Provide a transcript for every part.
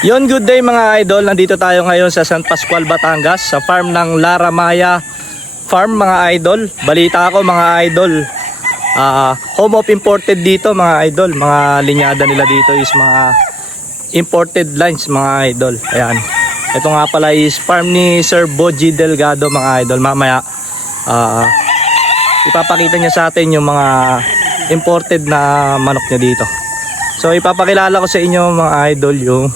Yon, good day mga idol. Nandito tayo ngayon sa San Pascual, Batangas, sa farm ng Laramaya Farm mga idol. Balita ko mga idol, home of imported dito mga idol. Mga linyada nila dito is mga imported lines mga idol. Ayan. Ito nga pala is farm ni Sir Boji Delgado mga idol. Mamaya ipapakita niya sa atin yung mga imported na manok niya dito. So ipapakilala ko sa inyo mga idol yung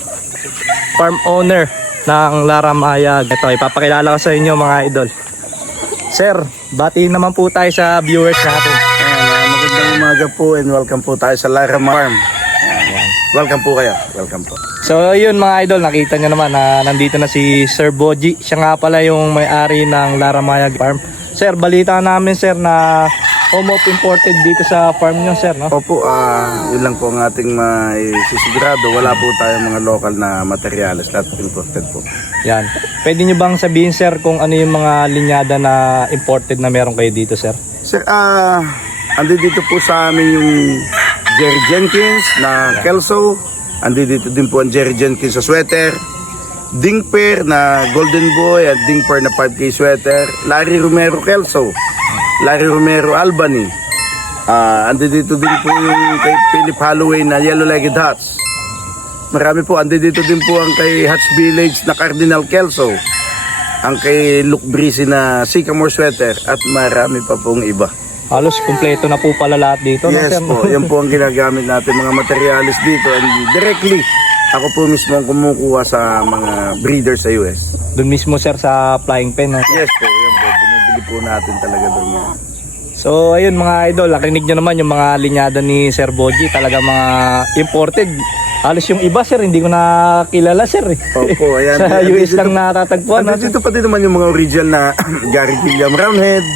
farm owner ng Laramaya. Ito, ipapakilala ko sa inyo mga idol. Sir, batiin naman po tayo sa viewers natin. Magandang umaga po and welcome po tayo sa Laramaya Farm. Welcome po kayo. Welcome po. So yun mga idol, nakita nyo naman na nandito na si Sir Boji. Siya nga pala yung may-ari ng Laramaya Farm. Sir, balita namin sir na home of imported dito sa farm nyo sir, no? Opo, yun lang po ang ating masisigurado. Wala po tayong mga local na materyales. Lahat po imported po. Yan. Pwede nyo bang sabihin sir kung ano yung mga linyada na imported na meron kayo dito sir? Sir, andi dito po sa amin yung Jerry Jenkins na Kelso. Andi dito din po ang Jerry Jenkins sa sweater. Dingper na Golden Boy at Dingper na 5K sweater. Larry Romero Kelso. Larry Romero Albany. Andi dito din po yung kay Philip Holloway na Yellow-Legged Hats. Marami po. Andi dito din po ang kay Hats Village na Cardinal Kelso. Ang kay Luke Breezy na Sycamore Sweater. At marami pa pong iba. Halos kumpleto na po pala lahat dito. Yes no, po. Yan po ang ginagamit natin mga materials dito. And directly, ako po mismo ang kumukuha sa mga breeders sa US. Doon mismo sir sa flying pen. No? Yes po. Yan po. Binibili po natin talaga doon yan. So ayun mga idol, narinig nyo naman yung mga linyada ni Sir Boji. Talaga mga imported. Halos yung iba sir, hindi ko nakilala sir. Opo, ayan. Sa US lang natatagpuan. No? Dito pati naman yung mga original na Gary William Roundhead.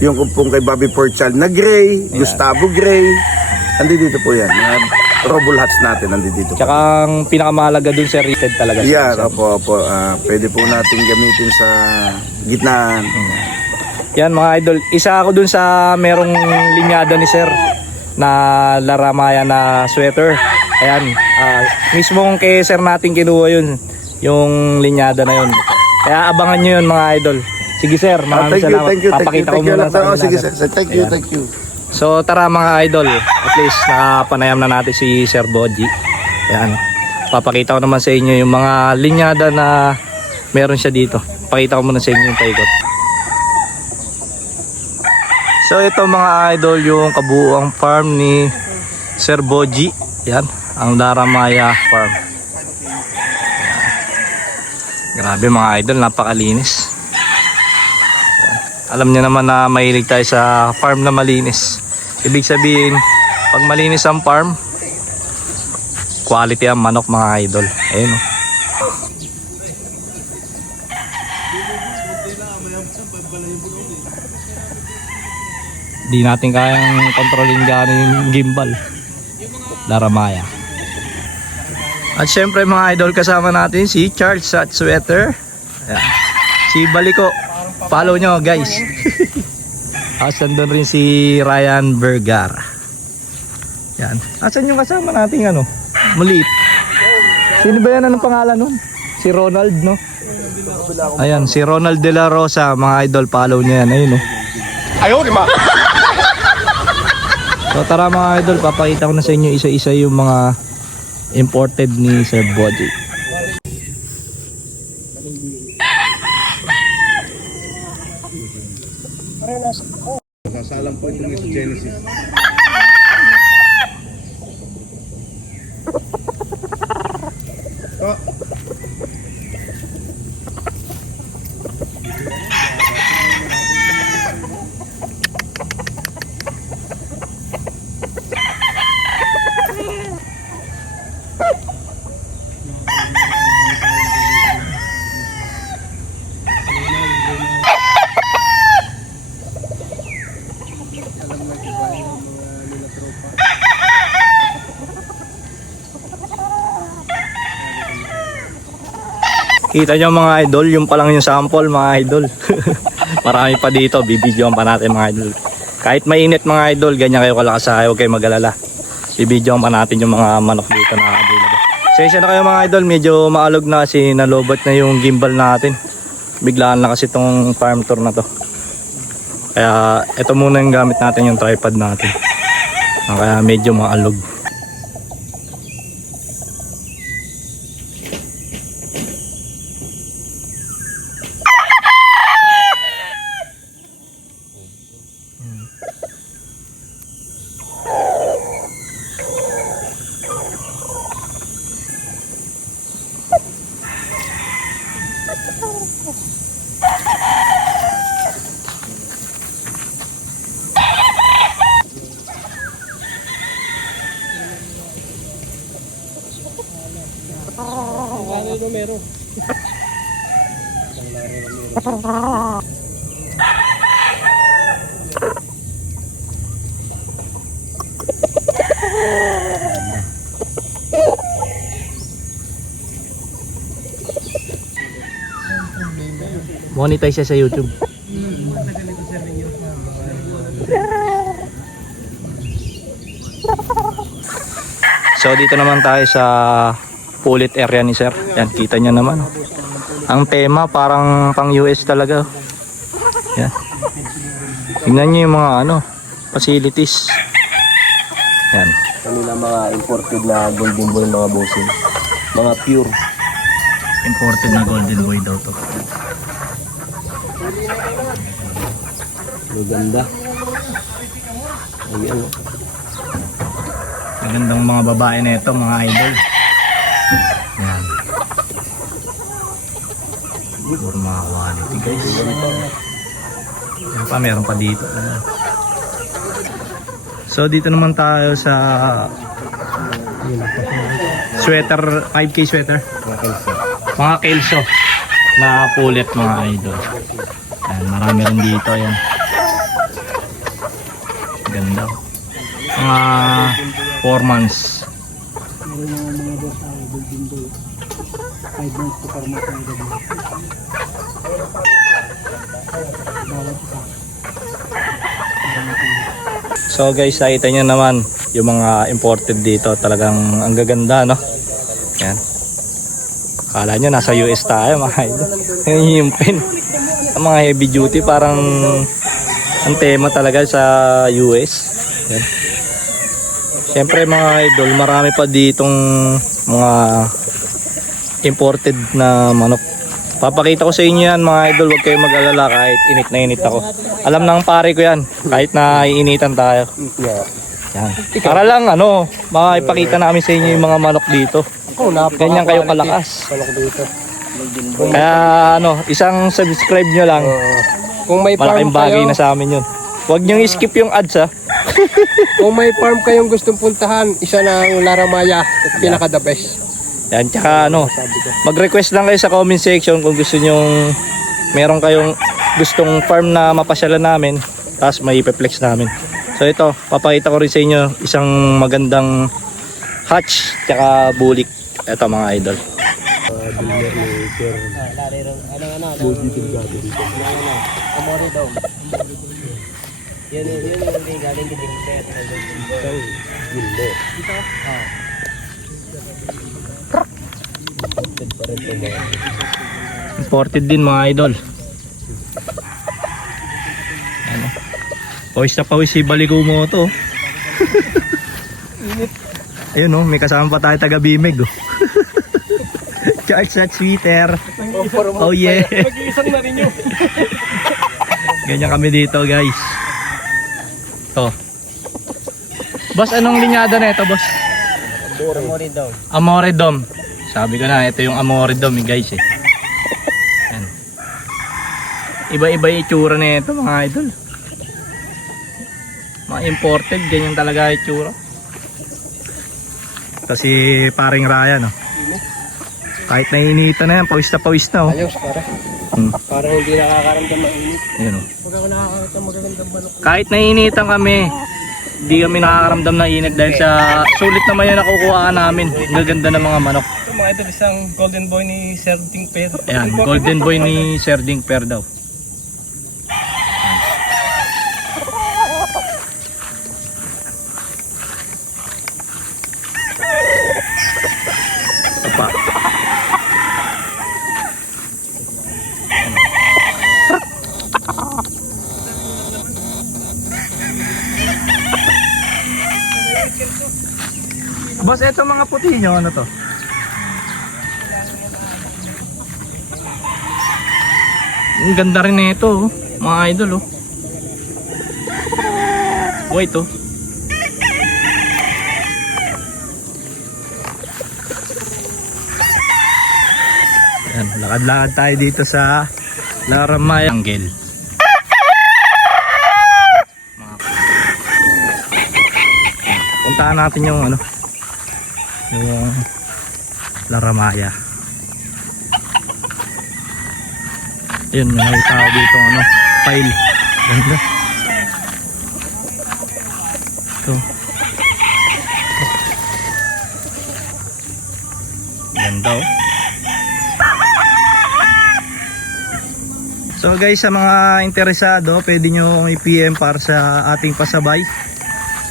Yung pong kay Bobby Porchal na Gray, Gustavo Gray. Andi dito po yan. Robble hats natin andi dito. Tsaka ang pinakamahalaga dun sir, rated talaga. Yeah, opo. Pwede po natin gamitin sa gitnaan. Yan mga idol, isa ako dun sa merong linyada ni sir na Laramaya na sweater. Ayan, mismo kay sir natin kinuha yun, yung linyada na yun. Kaya abangan nyo yun mga idol. Sige sir, maraming salamat. Papakita ko muna sa kanila. Sige sir, thank you. So tara mga idol, at least nakapanayam na natin si Sir Boji. Ayan, papakita ko naman sa inyo yung mga linyada na meron siya dito. Pakita ko muna sa inyo yung paikot. So ito mga idol yung kabuuang farm ni Sir Boji. Yan, ang Laramaya Farm. Yan. Grabe mga idol, napakalinis. Yan. Alam niyo naman na mahilig tayo sa farm na malinis. Ibig sabihin, pag malinis ang farm, quality ang manok mga idol. Ayun o. Di natin kayang kontrolin gano'n yung gimbal. Laramaya. At syempre mga idol, kasama natin si Charles at Sweater. Ayan. Si Baliko. Follow nyo guys. At nandun rin si Ryan Vergara. Yan. Asan yung kasama natin ano? Maliit. Sino ba yan? Anong pangalan nun? Si Ronald no? Ayan, si Ronald De La Rosa. Mga idol, follow nyo yan. Ayun no? Ayaw, di ma! So tara mga idol, papakita ko na sa inyo isa-isa yung mga imported ni Sir Boji. Sasalang po itong sa Genesis. Kita nyo mga idol, yung pa lang yung sample mga idol. Marami pa dito, bibidyoan pa natin mga idol. Kahit mainit mga idol, ganyan kayo kalakas sa huwag kayo mag-alala. Bibidyoan pa natin yung mga manok dito na available. Sensya na kayo mga idol, medyo maalog na kasi nalobot na yung gimbal natin. Biglaan na kasi itong farm tour na to. Kaya ito muna yung gamit natin, yung tripod natin. Kaya medyo maalog. Monetize siya sa YouTube. So dito naman tayo sa pulit area ni sir. Yan, kita nyo naman. Ang tema parang pang US talaga. Yan. Tingnan nyo yung mga facilities. Yan. Kanina mga imported na golden boy mga bossing. Mga pure. Imported na golden boy daw to. Maganda. Ayan. Magandang mga babae na ito, mga idol. Yan. Puro mga quality guys. Yan pa, meron pa dito. So dito naman tayo sa sweater, 5K sweater. Mga kelso na pulit mga idol. Yan, marami rin dito yan. Ganda. Mga 4 months. So guys, nakita nyo naman yung mga imported dito. Talagang ang gaganda, no? Yan. Akala nyo nasa US tayo mga idol. Yung pen. Ang mga heavy duty parang ang tema talaga sa US. Yan. Siyempre mga idol, marami pa ditong mga imported na manok. Papakita ko sa inyo yan mga idol, huwag kayong mag-alala kahit init na init ako. Alam ng pare ko yan, kahit na iinitan tayo. Yan. Para lang makipakita namin sa inyo yung mga manok dito. Ganyan kayo kalakas. Kaya isang subscribe nyo lang. Kung may Malaking bagay na sa amin yun. Huwag nyo i-skip yung ads ha. Kung may farm kayong gustong puntahan, isa na ang Laramaya at pinaka the best. Yan, tsaka mag-request lang kayo sa comment section kung gusto nyong meron kayong gustong farm na mapasyalan namin, tapos may ipeplex namin. So ito, papakita ko rin sa inyo isang magandang hatch tsaka bulik. Ito mga idol. Imported din mga idol. Pawis na pawis si baligo mo to. Ayun may kasama pa tayo taga Bimeg Charge that sweater. Oh yeah. Mag-iisang na rin yun. Ganyan kami dito guys. To. Boss, anong linyada na ito boss? Amoridom. Amoridom. Sabi ko na, ito yung Amoridom guys eh. Yan. Iba-iba yung itsura na ito mga idol. Mga imported, ganyan talaga yung itsura. Kasi paring Raya kahit nainitan na yan, pawis na Ayos, para. Parang hindi nakakaramdam ng init. Ayun Pag ako nakakaramdam magagandang manok. Kahit nainitan kami, hindi kami nakakaramdam ng init dahil sa sulit naman yung nakukuha namin. Ang gaganda ng mga manok. Ito mga idol, isang golden boy ni Sir Ding Per. Ayan, golden boy ni Sir Ding Per daw. Boss, eto mga puti nyo, ano to? Ang ganda rin nito, oh. Mga idol, oh. Wait, oh. Yan, lakad-lakad tayo dito sa Laramay Angle. Puntahan natin yung ano, yung Laramaya. Yun, may tao dito ano, file. Ganda. Ito. Ganda, oh. So guys, sa mga interesado, pwede nyo akong i-PM para sa ating pasabay.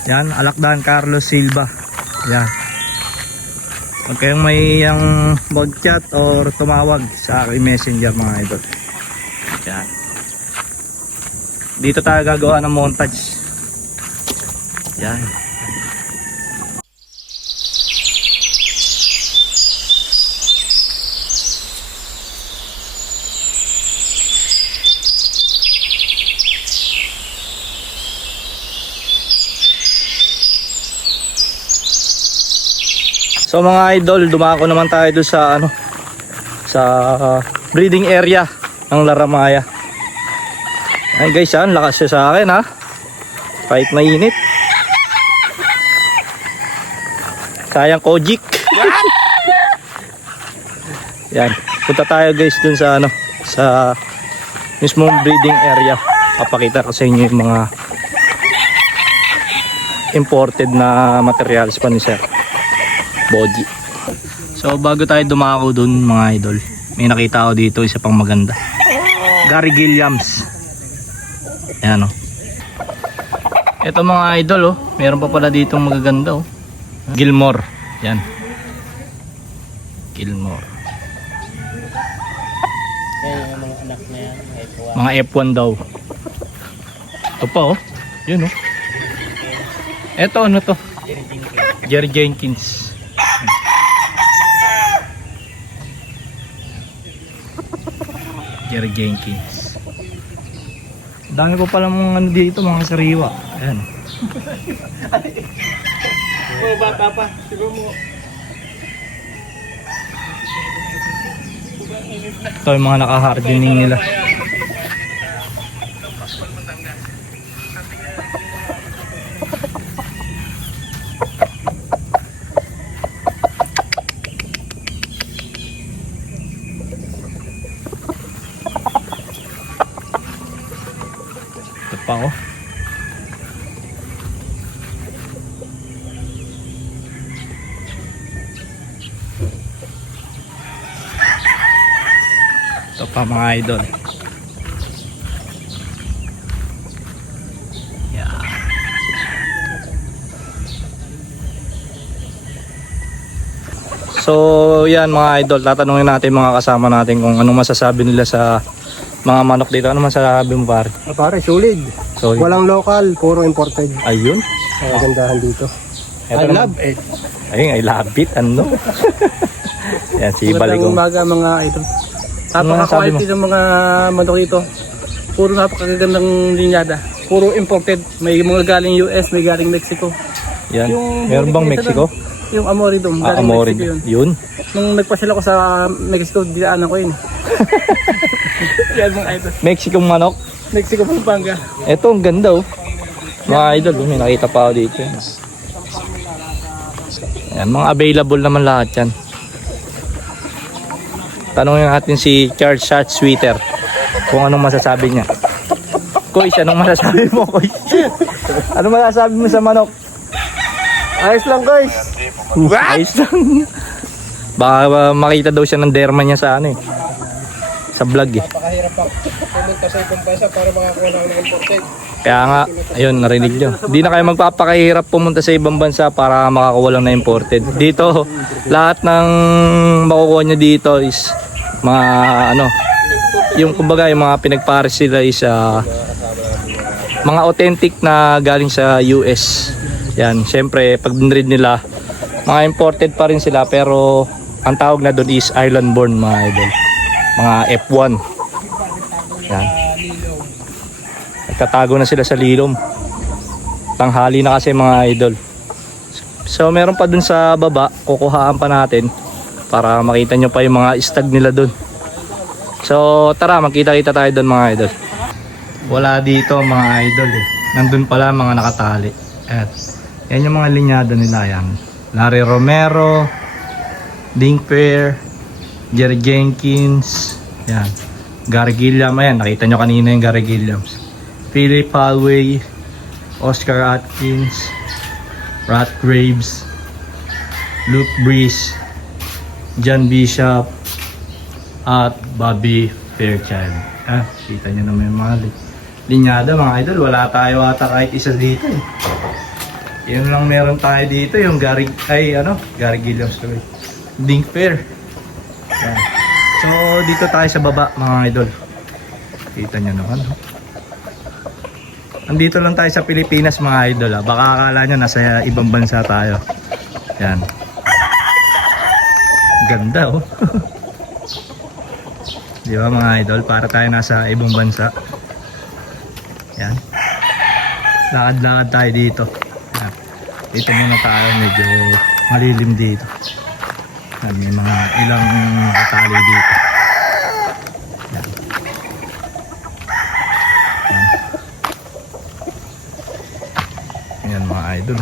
Yan, Alakdan Carlos Silva. Yan. Huwag kayong may mag-chat or tumawag sa aking messenger mga idol. Yan. Dito tayo gagawa ng montage. Yan. So mga idol, dumako naman tayo doon sa ano, sa breeding area ng Laramaya. Ay guys, yan, lakas siya sa akin ha. Kahit mainit. Sayang Kojik. Yan, punta tayo guys dun sa ano, sa mismong breeding area. Papakita ko sa inyo yung mga imported na materials pa ni Sir Boji. So bago tayo dumako dun mga idol, may nakita ako dito isa pang maganda. Gary Gilliams. Ayan o. Ito mga idol oh, meron pa pala ditong magaganda oh. Gilmore. Yan. Gilmore. Mga F1 daw. Ito pa oh. Yun oh. Ito ano to? Jerry Jenkins. Jerry Jenkins. Dami ko pala mga ano dito, mga sariwa. Ayan. Oh, bata pa. Siguro mo. Ito yung mga naka-hardening nila. Ito pa oh. Ito pa mga idol. Yeah. So yan mga idol, tatanungin natin mga kasama natin kung anong masasabi nila sa mga manok dito. Ano masasabi mo pare? Pare, solid. Solid. Walang local, puro imported. Ayun. Ang kagandahan dito. Ito I naman. love it. Ayun, I love it. Ano? Yan si Baligong. Umaga mga idol. Ano masasabi mo? Napaka-quality ng mga manok dito. Puro napakagandang linyada. Puro imported. May mga galing US, may galing Mexico. Yan. Yung Meron bang Mexico? Yung Amoridom, galing Amorin. Mexico yun. Yun. Nung nagpasyal ako sa Mexico, dinaanan ko yun. Yan mga idol. Mexicong manok. Mexico, Pampanga. Ito ang ganda oh. Mga idol, may nakita pa ako dito. Yan, mga available naman lahat yan. Tanungin natin si Charles Shot Sweater kung anong masasabi niya. Koy, anong masasabi mo, Koy? Ano masasabi mo sa manok? Ayos lang guys. Ayos lang. Baka makita daw siya ng derma niya sa ano eh. Sa vlog eh. Napakahirap pa pumunta sa ibang bansa para makakuha ng imported. Kaya nga, ayun, narinig nyo. Hindi na kayo magpapakahirap pumunta sa ibang bansa para makakuha lang na imported. Dito, lahat ng makukuha nyo dito is mga ano, yung kumbaga yung mga pinagpares sila is mga authentic na galing sa US. Yan, syempre pag dinread nila, Mga imported pa rin sila pero ang tawag na doon is island born mga idol. Mga F1. Yan. Nagtatago na sila sa lilom. Tanghali na kasi mga idol. So meron pa dun sa baba, kukuhaan pa natin para makita nyo pa yung mga stag nila dun. So tara, magkita-kita tayo dun mga idol. Wala dito mga idol eh. Nandun pala mga nakatali. At yan yung mga linyado nila yan. Larry Romero, Ding Fair, Jerry Jenkins, yan. Gary Gilliam, ayan, nakita nyo kanina yung Gary Gilliams. Philip Holloway, Oscar Atkins, Rat Graves, Luke Breeze, John Bishop, at Bobby Fairchild. Kita nyo naman yung mga linyada mga idol. Wala tayo ata kahit isa dito eh. Yun lang meron tayo dito, yung Gary Gilliams tuloy. Ding Fair. Yan. So dito tayo sa baba mga idol. Kita nyo naman. Andito lang tayo sa Pilipinas mga idol. Baka akala nyo nasa ibang bansa tayo. Yan. Ganda oh. Di ba mga idol? Para tayo nasa ibang bansa. Yan. Lakad-lakad tayo dito. Yan. Dito muna tayo, medyo malilim dito. Yan, may mga ilang tali dito. Yan. Yan. Yan mga idol.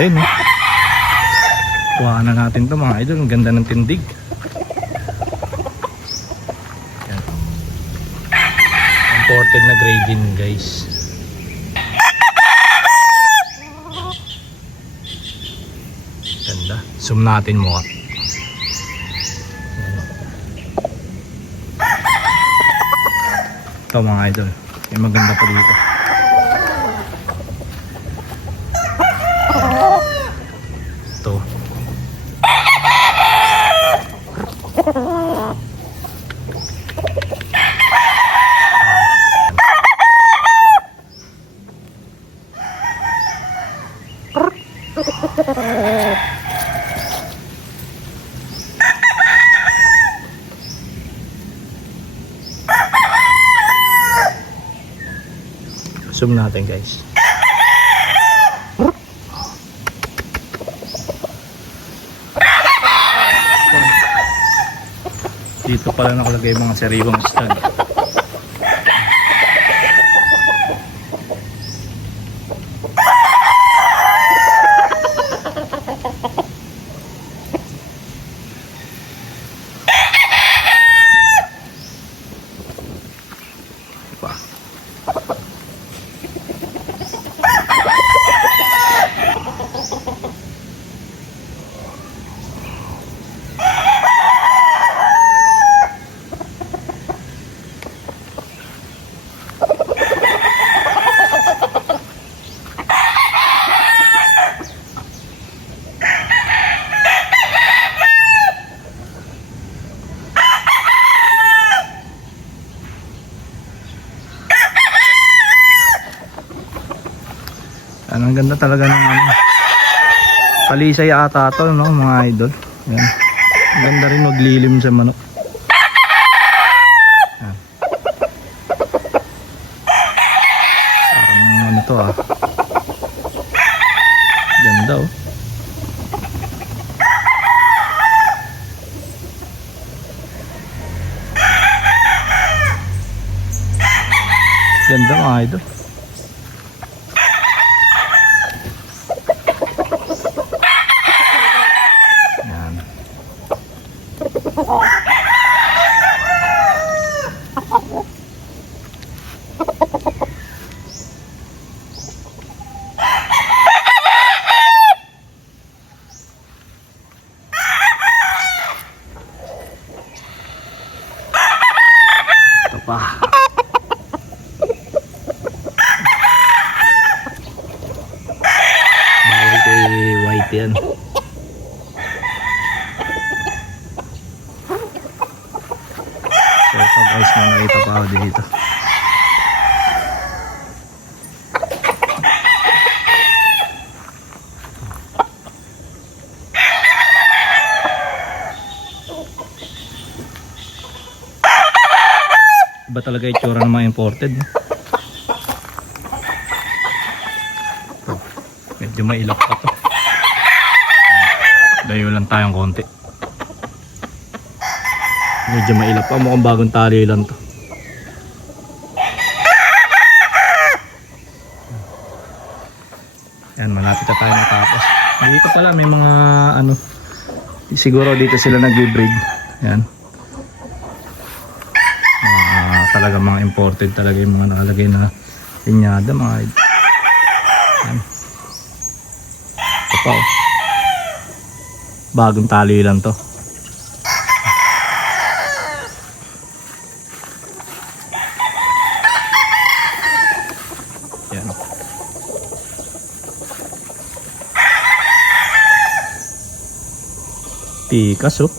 Ayun oh. Kuha na natin to mga idol. Ang ganda ng tindig. Yan. Imported na grading guys. Ganda. Zoom natin mo. Ito mga idol. May maganda pa dito. Ito. Zoom natin guys. Dito pala nakalagay mga sariwang stag. Ang ganda talaga ng ano. Palisay ata to no mga idol. Yan. Ang ganda rin maglilim sa manok. Yan. Parang ano to ah. Ganda oh. Ganda mga idol. Ito pa. Bawal kay white yan. So ito guys, mga nakita pa ako dito. Iba talaga itsura ng mga imported, no? Ito, medyo mailap pa to. Dayo lang tayong konti. Medyo mailap pa, mukhang bagong tali lang to. Yan, malapit na tayo matapos. Dito pala may mga ano, siguro dito sila nag-breed. Yan. Talaga mga imported talaga yung mga nakalagay na linyada, mga yan. Ito pa, oh. Bagong tali lang to. Yan. Tikas, oh.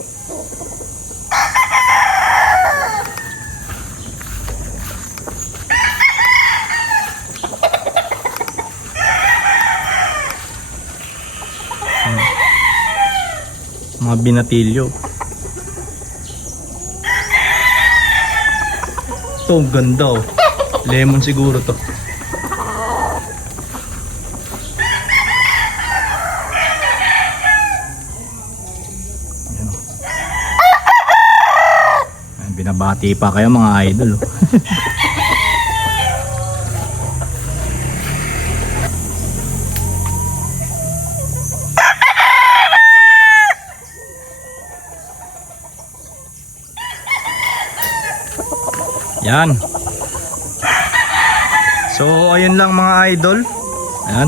Mga binatilyo. Ito, ang ganda, oh. Lemon siguro to. Ayan, oh. Ayan, binabati pa kayo mga idol, oh. Yan. So ayun lang mga idol. Ayan.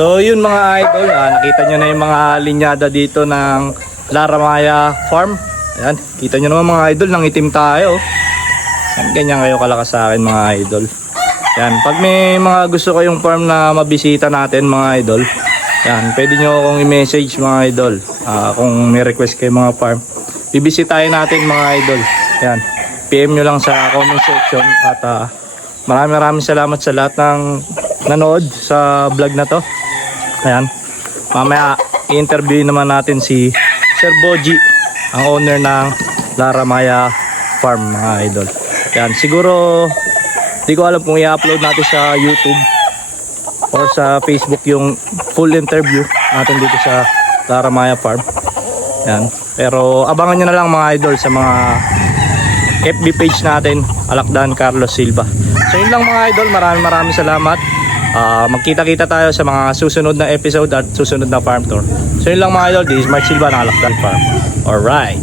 So yun mga idol, nakita nyo na yung mga linyada dito ng Laramaya Farm. Ayan, kita nyo naman mga idol, nang itim tayo. Ayan, ganyan kayo kalakas sa akin mga idol. Yan, pag may mga gusto kayong farm na mabisita natin mga idol, yan, pwede nyo akong i-message mga idol. Kung may request kayo mga farm, bibisitahin natin mga idol. Yan, PM nyo lang sa comment section. At maraming salamat sa lahat ng nanood sa vlog na to. Ayan, mamaya i-interview naman natin si Sir Boji, ang owner ng Laramaya Farm mga idol. Yan, siguro di ko alam kung i-upload natin sa YouTube or sa Facebook yung full interview natin dito sa Laramaya Farm. Yan, pero abangan nyo na lang mga idol sa mga FB page natin, Alakdan Carlos Silva. So yun lang mga idol, maraming salamat. Magkita-kita tayo sa mga susunod na episode at susunod na farm tour. So yun lang mga idol, this is Mark Silva ng Alakdan Farm. Alright.